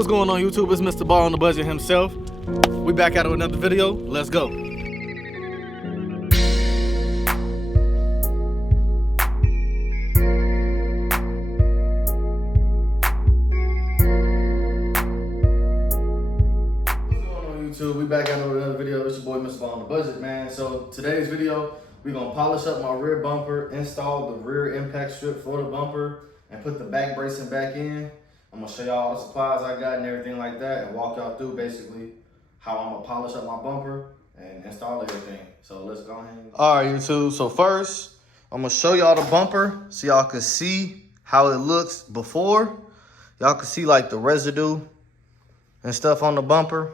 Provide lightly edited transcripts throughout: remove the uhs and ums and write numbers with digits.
What's going on, YouTube? It's Mr. Ball on the budget himself. We back out with another video. Let's go. YouTube, we back out with another video. It's your boy Mr. Ball on the budget, man. So today's video, we're gonna polish up my rear bumper, install the rear impact strip for the bumper, and put the back bracing back in. I'm gonna show y'all all the supplies I got and everything like that, and walk y'all through basically how I'm gonna polish up my bumper and install everything. So let's go ahead. All right, YouTube. So first, I'm gonna show y'all the bumper so y'all can see how it looks before. Y'all can see like the residue and stuff on the bumper.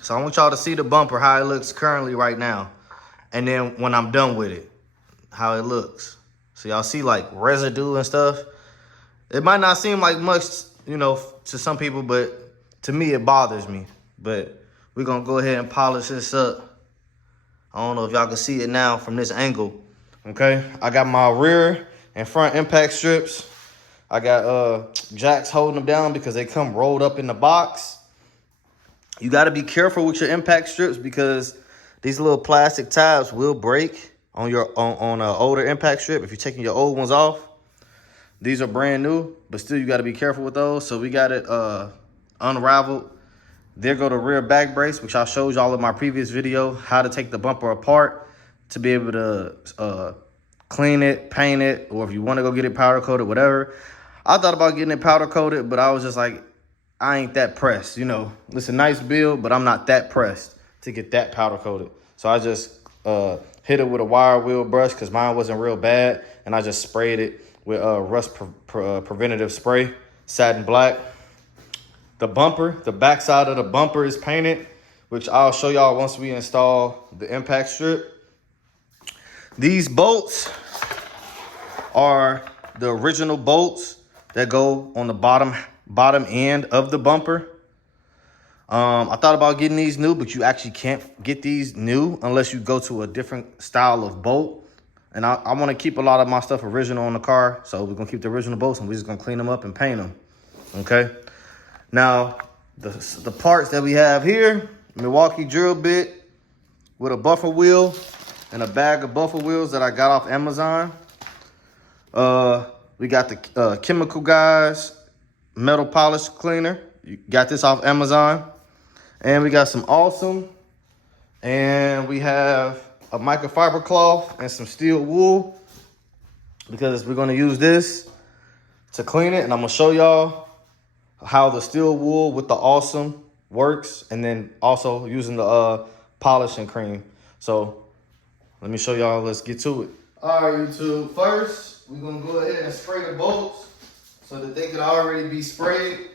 So I want y'all to see the bumper, how it looks currently right now. And then when I'm done with it, how it looks. So y'all see like residue and stuff. It might not seem like much, you know, to some people, but to me it bothers me. But we're gonna go ahead and polish this up. I don't know if y'all can see it now from this angle, okay? I got my rear and front impact strips. I got jacks holding them down because they come rolled up in the box. You got to be careful with your impact strips because these little plastic tabs will break on your on an older impact strip if you're taking your old ones off. These are brand new, but still you got to be careful with those. So we got it unraveled. There go the rear back brace, which I showed y'all in my previous video, how to take the bumper apart to be able to clean it, paint it, or if you want to go get it powder coated, whatever. I thought about getting it powder coated, but I was just like, I ain't that pressed, you know. It's a nice build, but I'm not that pressed to get that powder coated. So I just hit it with a wire wheel brush because mine wasn't real bad, and I just sprayed it with rust preventative spray, satin black. The bumper, the back side of the bumper is painted, which I'll show y'all once we install the impact strip. These bolts are the original bolts that go on the bottom end of the bumper. I thought about getting these new, but you actually can't get these new unless you go to a different style of bolt. And I want to keep a lot of my stuff original on the car, so we're gonna keep the original bolts and we're just gonna clean them up and paint them. Okay. Now the parts that we have here: Milwaukee drill bit with a buffer wheel and a bag of buffer wheels that I got off Amazon. We got the Chemical Guys metal polish cleaner. You got this off Amazon. And we got some Awesome. And we have a microfiber cloth and some steel wool because we're gonna use this to clean it. And I'm gonna show y'all how the steel wool with the Awesome works, and then also using the polishing cream. So let me show y'all, let's get to it. All right, YouTube, first, we're gonna go ahead and spray the bolts so that they could already be sprayed.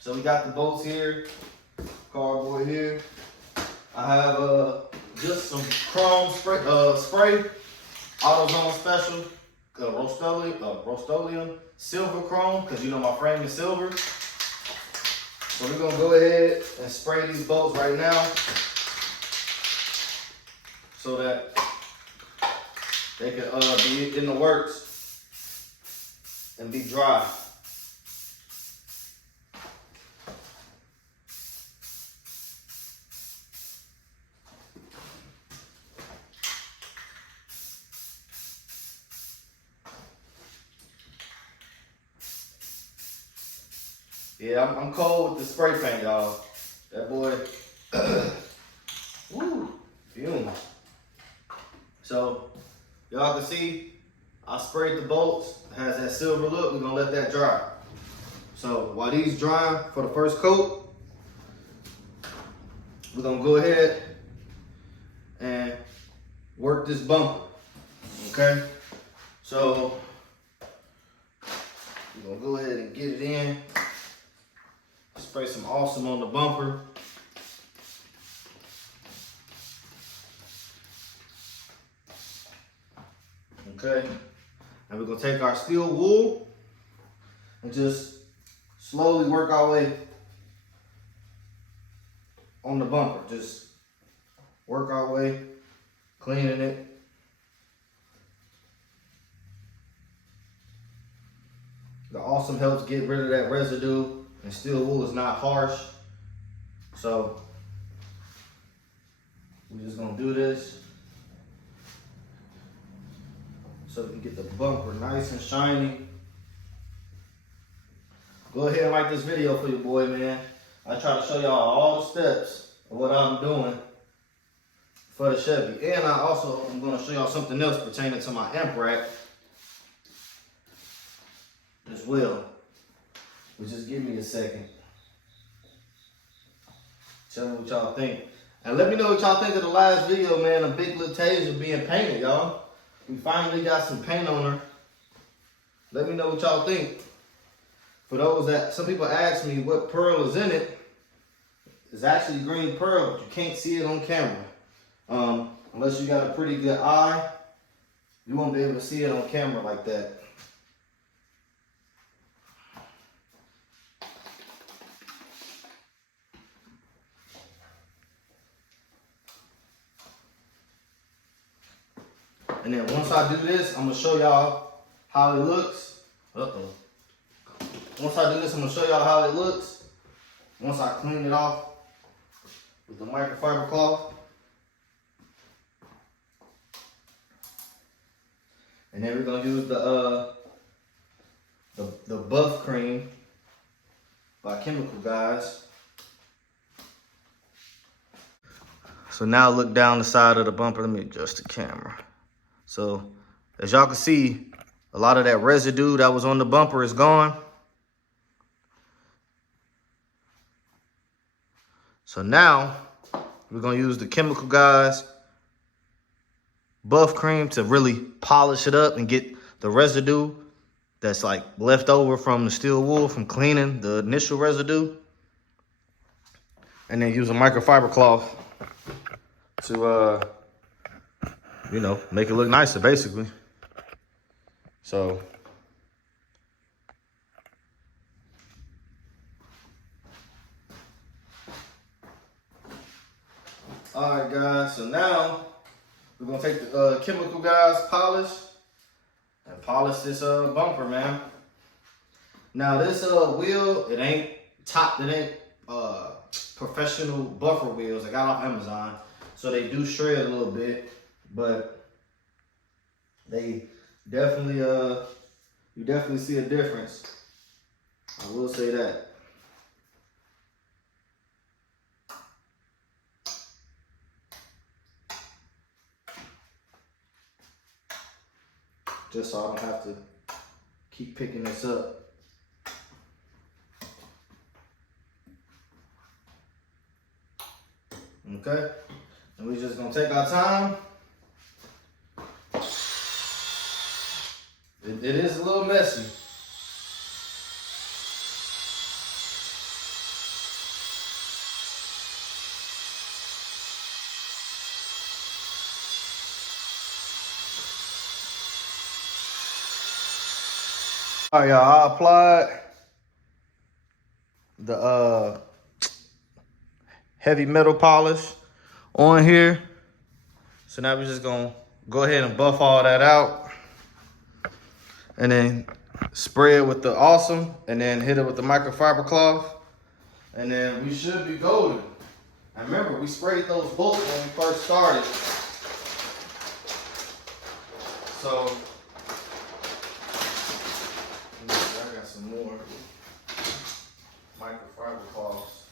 So we got the bolts here, cardboard here. I have just some chrome spray, AutoZone Special, Rust-Oleum silver chrome, because you know my frame is silver. So we're gonna go ahead and spray these bolts right now so that they can be in the works and be dry. Yeah, I'm cold with the spray paint, y'all. That boy, woo, fume. So, y'all can see, I sprayed the bolts. It has that silver look. We're gonna let that dry. So, while these dry for the first coat, we're gonna go ahead and work this bumper, okay? So, we're gonna go ahead and get it in. Spray some Awesome on the bumper. Okay, and we're gonna take our steel wool and just slowly work our way on the bumper. Just work our way, cleaning it. The Awesome helps get rid of that residue, and steel wool is not harsh. So we're just gonna do this so we can get the bumper nice and shiny. Go ahead and like this video for your boy, man. I try to show y'all all the steps of what I'm doing for the Chevy. And I'm gonna show y'all something else pertaining to my amp rack as well. But just give me a second. Tell me what y'all think. And let me know what y'all think of the last video, man. A big little Taser being painted, y'all. We finally got some paint on her. Let me know what y'all think. For those that, some people ask me what pearl is in it. It's actually green pearl, but you can't see it on camera. Unless you got a pretty good eye, you won't be able to see it on camera like that. And then once I do this, I'm gonna show y'all how it looks. Once I do this, I'm gonna show y'all how it looks. Once I clean it off with the microfiber cloth. And then we're gonna use the Buff Cream by Chemical Guys. So now look down the side of the bumper. Let me adjust the camera. So as y'all can see, a lot of that residue that was on the bumper is gone. So now we're gonna use the Chemical Guys Buff Cream to really polish it up and get the residue that's like left over from the steel wool from cleaning the initial residue. And then use a microfiber cloth to you know, make it look nicer, basically. So, all right, guys. So now we're gonna take the Chemical Guys polish and polish this bumper, man. Now this wheel, it ain't professional buffer wheels. I got off Amazon, so they do shred a little bit. But they definitely, you definitely see a difference. I will say that. Just so I don't have to keep picking this up. Okay, and we're just gonna take our time. It is a little messy. All right, y'all, I applied the heavy metal polish on here. So now we're just gonna go ahead and buff all that out. And then spray it with the Awesome, and then hit it with the microfiber cloth. And then we should be golden. And remember, we sprayed those bolts when we first started. So, I got some more microfiber cloths.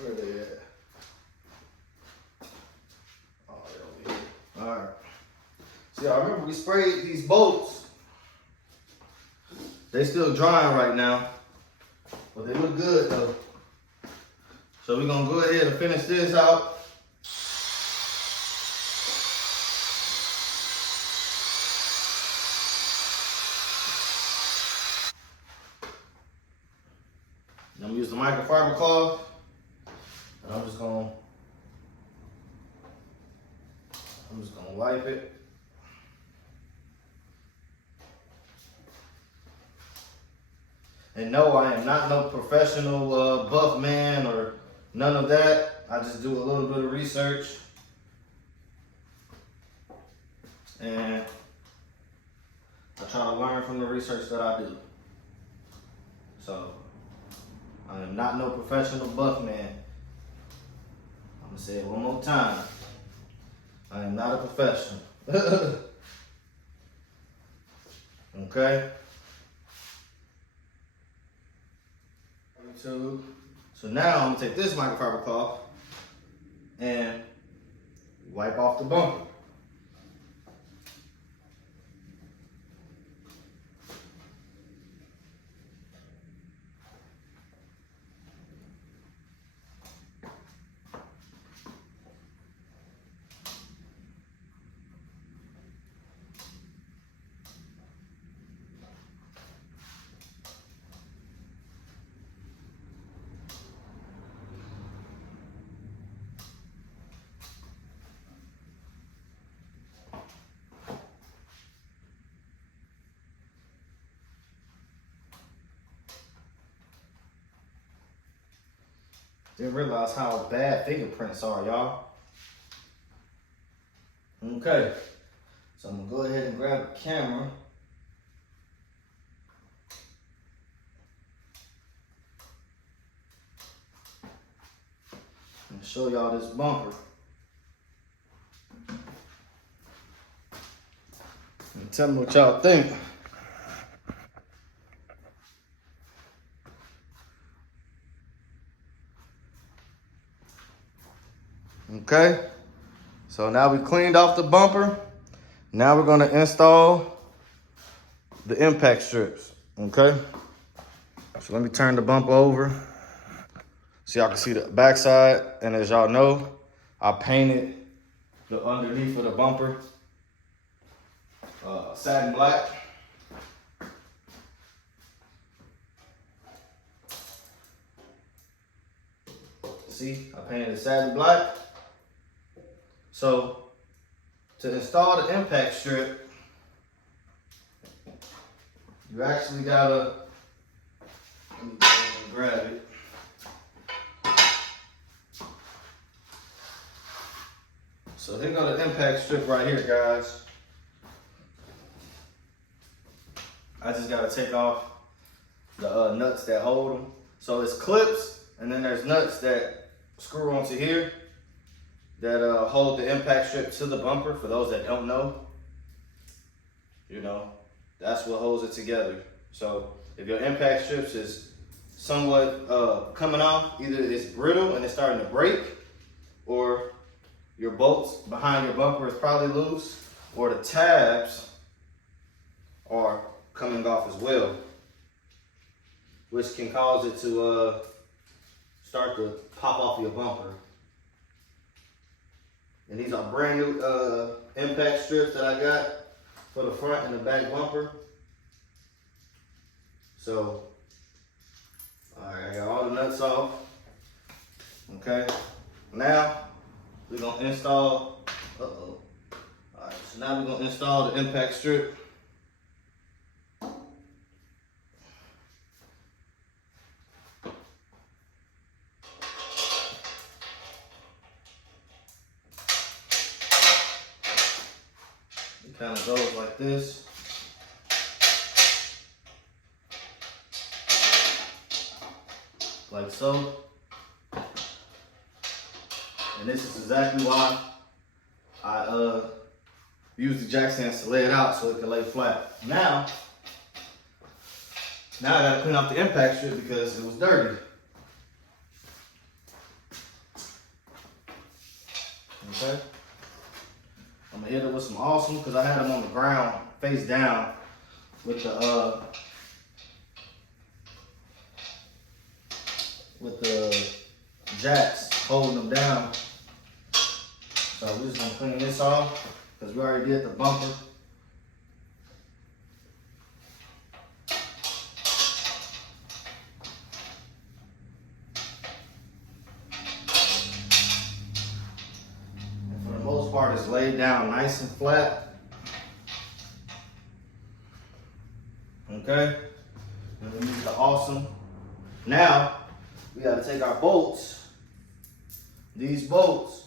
Where are they at? Oh, they're over here. All right. See, I remember we sprayed these bolts. They still drying right now, but they look good though. So we're gonna go ahead and finish this out. I'm gonna use the microfiber cloth, and I'm just gonna wipe it. And no, I am not no professional buff man or none of that. I just do a little bit of research. And I try to learn from the research that I do. So I am not no professional buff man. I'm gonna say it one more time. I am not a professional. Okay. So now I'm gonna take this microfiber cloth and wipe off the bumper. Didn't realize how bad fingerprints are, y'all. Okay, so I'm gonna go ahead and grab the camera. And show y'all this bumper. And tell me what y'all think. Okay, so now we cleaned off the bumper. Now we're gonna install the impact strips, okay? So let me turn the bumper over so y'all can see the backside. And as y'all know, I painted the underneath of the bumper satin black. See, I painted it satin black. So to install the impact strip, you actually gotta, let me go and grab it. So here go the impact strip right here, guys. I just gotta take off the nuts that hold them. So it's clips, and then there's nuts that screw onto here that hold the impact strip to the bumper. For those that don't know, you know, that's what holds it together. So if your impact strips is somewhat coming off, either it's brittle and it's starting to break, or your bolts behind your bumper is probably loose, or the tabs are coming off as well, which can cause it to start to pop off your bumper. And these are brand new impact strips that I got for the front and the back bumper. So, all right, I got all the nuts off. Okay, now we're gonna install, all right, so now we're gonna install the impact strip. It kind of goes like this. Like so. And this is exactly why I use the jack stands to lay it out so it can lay flat. Now I gotta clean off the impact strip because it was dirty. Okay. I'm gonna hit it with some awesome because I had them on the ground face down with the jacks holding them down. So we're just gonna clean this off because we already did the bumper. And for the most part, it's laid down nice and flat. Okay, and we use the awesome. Now we gotta take our bolts, these bolts,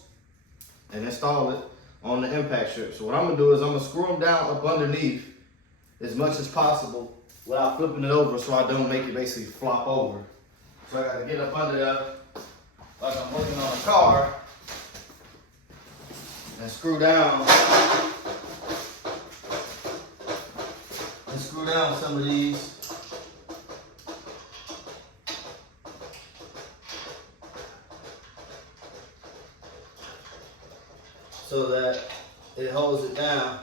and install it on the impact strip. So what I'm gonna do is I'm gonna screw them down up underneath as much as possible without flipping it over so I don't make it basically flop over. So I gotta get up under there like I'm working on a car and screw down some of these. So that it holds it down.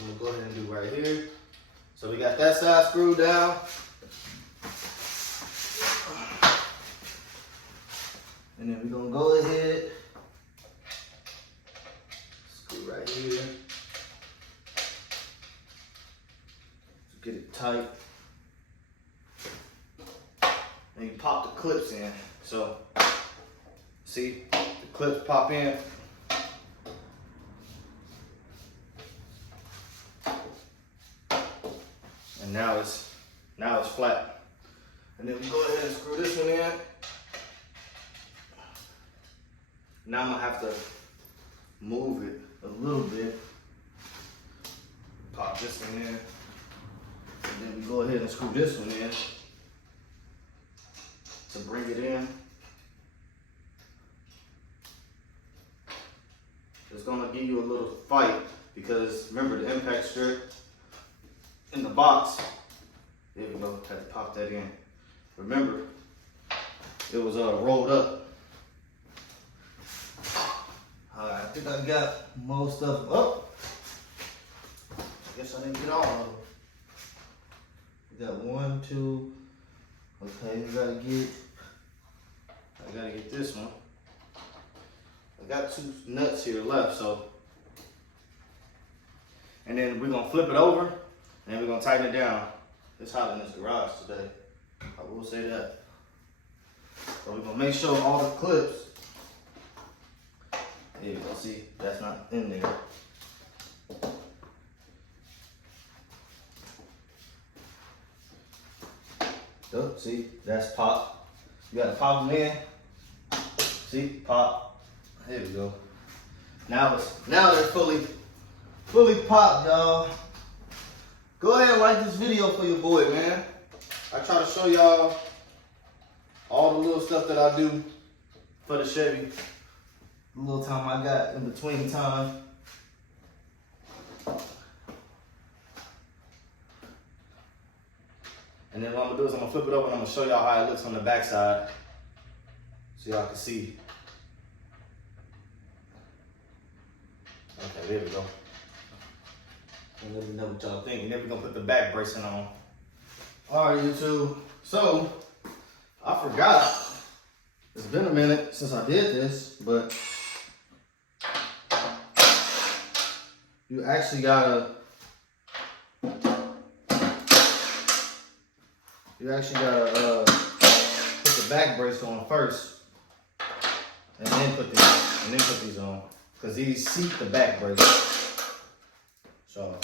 I'm gonna go ahead and do right here. So we got that side screwed down. And then we're gonna go ahead, screw right here. Get it tight. And you pop the clips in. So, see, the clips pop in. And now it's flat. And then we go ahead and screw this one in. Now I'm gonna have to move it a little bit. Pop this one in. And then we go ahead and screw this one in to bring it in. It's gonna give you a little fight because remember the impact strip in the box. There we go, had to pop that in. Remember, it was rolled up. Alright, I think I got most of them up. I guess I didn't get all of them. We got 1, 2. Okay, I gotta get this one. I got 2 nuts here left, so. And then we're gonna flip it over, and then we're gonna tighten it down. It's hot in this garage today. I will say that. So we're gonna make sure all the clips. There you go, see, that's not in there. Oh, see, that's pop. You gotta pop them in. See, pop. There we go. Now they're fully popped, y'all. Go ahead and like this video for your boy, man. I try to show y'all all the little stuff that I do for the Chevy. The little time I got in between time. And then what I'm gonna do is I'm gonna flip it over and I'm gonna show y'all how it looks on the back side so y'all can see. Okay, there we go. And let me know what y'all think. And then we're gonna put the back bracing on. All right, YouTube. So, I forgot. It's been a minute since I did this, but you actually gotta put the back brace on first, and then put these on, because these seat the back brace. So,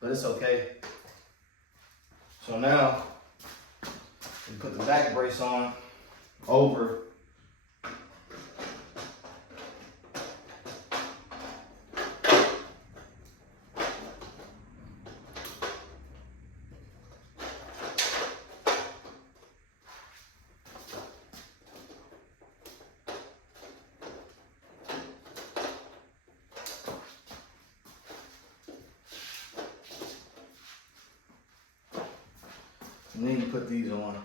but it's okay. So now we put the back brace on over. And then you put these on.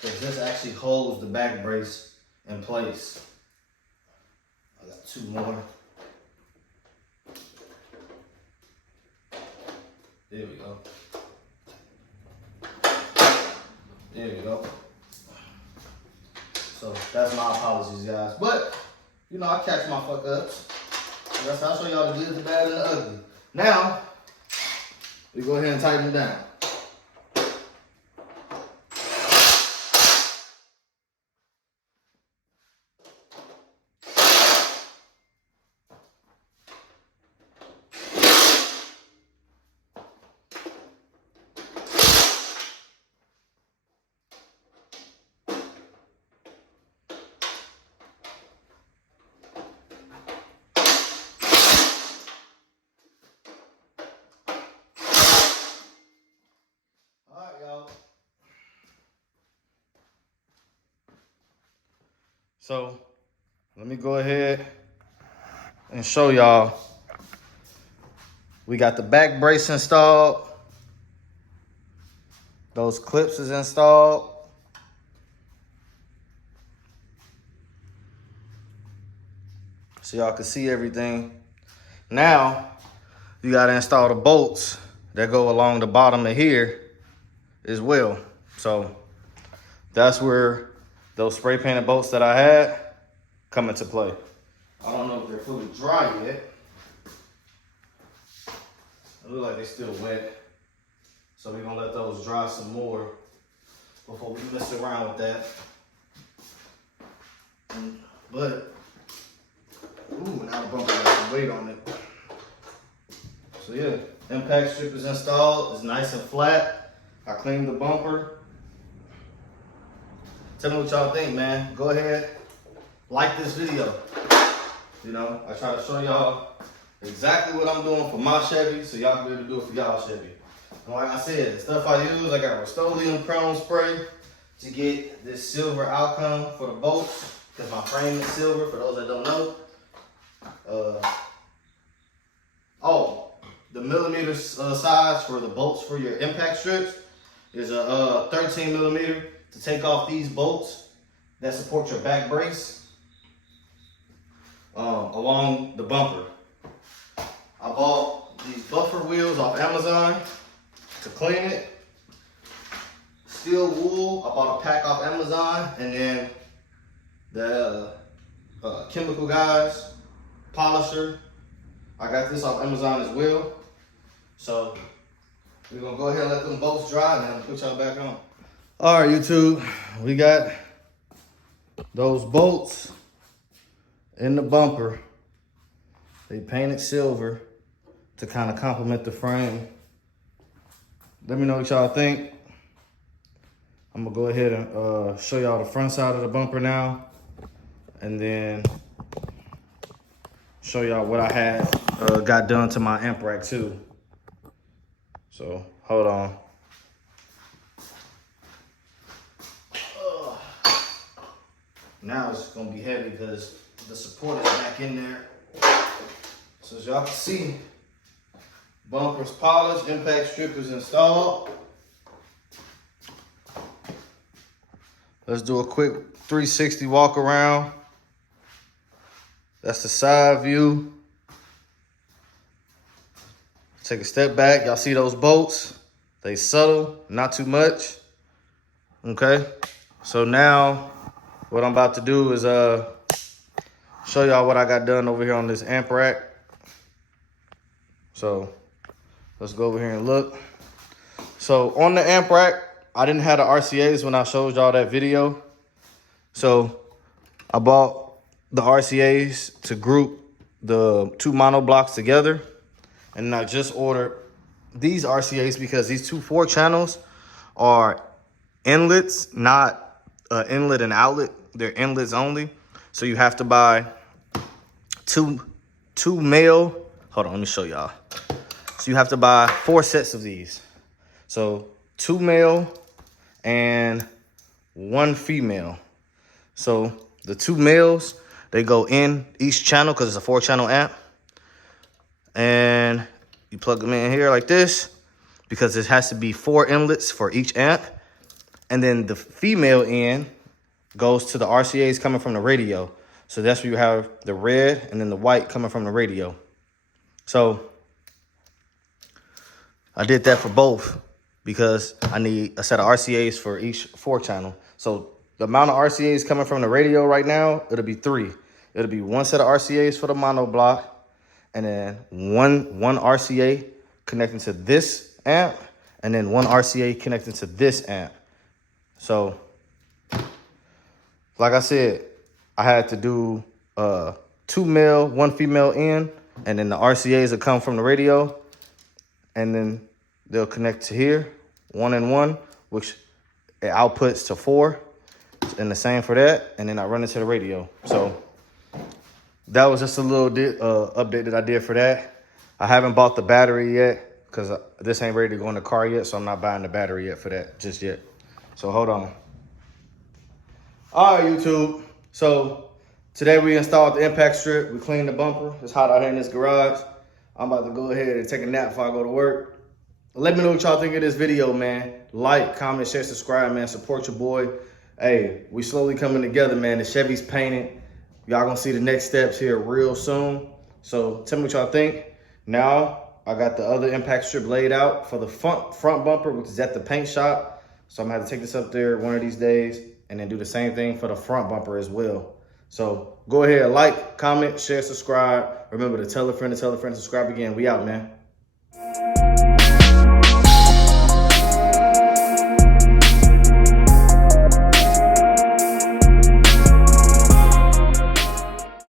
Because this actually holds the back brace in place. I got 2 more. There we go. There we go. So that's my apologies, guys. But, you know, I catch my fuck ups. That's how I show y'all the good, the bad, and the ugly. Now, we go ahead and tighten it down. So let me go ahead and show y'all. We got the back brace installed. Those clips is installed. So y'all can see everything. Now, you gotta install the bolts that go along the bottom of here as well. So that's where those spray painted bolts that I had come into play. I don't know if they're fully dry yet. It look like they're still wet. So we're gonna let those dry some more before we mess around with that. But, ooh, now the bumper has some weight on it. So yeah, impact strip is installed. It's nice and flat. I cleaned the bumper. Tell me what y'all think, man. Go ahead, like this video. You know, I try to show y'all exactly what I'm doing for my Chevy, so y'all can be able to do it for y'all Chevy. And like I said, the stuff I use, I got Rust-Oleum chrome spray to get this silver outcome for the bolts, because my frame is silver, for those that don't know. The millimeter size for the bolts for your impact strips is a 13 millimeter to take off these bolts that support your back brace along the bumper. I bought these buffer wheels off Amazon to clean it. Steel wool, I bought a pack off Amazon, and then the chemical guys polisher, I got this off Amazon as well. So we're gonna go ahead and let them bolts dry, and then I'll put y'all back on. All right, YouTube, we got those bolts in the bumper. They painted silver to kind of complement the frame. Let me know what y'all think. I'm gonna go ahead and show y'all the front side of the bumper now, and then show y'all what I had got done to my amp rack too. So hold on. Now it's gonna be heavy because the support is back in there. So as y'all can see, bumper's polished, impact strip is installed. Let's do a quick 360 walk around. That's the side view. Take a step back. Y'all see those bolts? They subtle, not too much. Okay. So now what I'm about to do is show y'all what I got done over here on this amp rack. So let's go over here and look. So on the amp rack, I didn't have the RCAs when I showed y'all that video. So I bought the RCAs to group the two mono blocks together. And I just ordered these RCAs because these two 4-channels are inlets, not inlet and outlet. They're inlets only. So you have to buy two male. Hold on, let me show y'all. So you have to buy 4 sets of these. So 2 male and 1 female. So the 2 males, they go in each channel because it's a 4-channel amp. And you plug them in here like this because it has to be 4 inlets for each amp. And then the female end goes to the RCAs coming from the radio. So that's where you have the red and then the white coming from the radio. So I did that for both because I need a set of RCAs for each 4-channel. So the amount of RCAs coming from the radio right now, it'll be 3. It'll be 1 set of RCAs for the mono block, and then one RCA connecting to this amp, and then 1 RCA connecting to this amp. So, like I said, I had to do 2 male, 1 female in, and then the RCAs will come from the radio, and then they'll connect to here, 1 and 1, which it outputs to 4, and the same for that, and then I run it to the radio. So that was just a little update that I did for that. I haven't bought the battery yet because this ain't ready to go in the car yet, so I'm not buying the battery yet for that just yet. So hold on. All right, YouTube. So today we installed the impact strip. We cleaned the bumper. It's hot out here in this garage. I'm about to go ahead and take a nap before I go to work. Let me know what y'all think of this video, man. Like, comment, share, subscribe, man. Support your boy. Hey, we slowly coming together, man. The Chevy's painted. Y'all gonna see the next steps here real soon. So tell me what y'all think. Now, I got the other impact strip laid out for the front bumper, which is at the paint shop. So I'm gonna have to take this up there one of these days and then do the same thing for the front bumper as well. So go ahead, like, comment, share, subscribe. Remember to tell a friend, subscribe again. We out, man.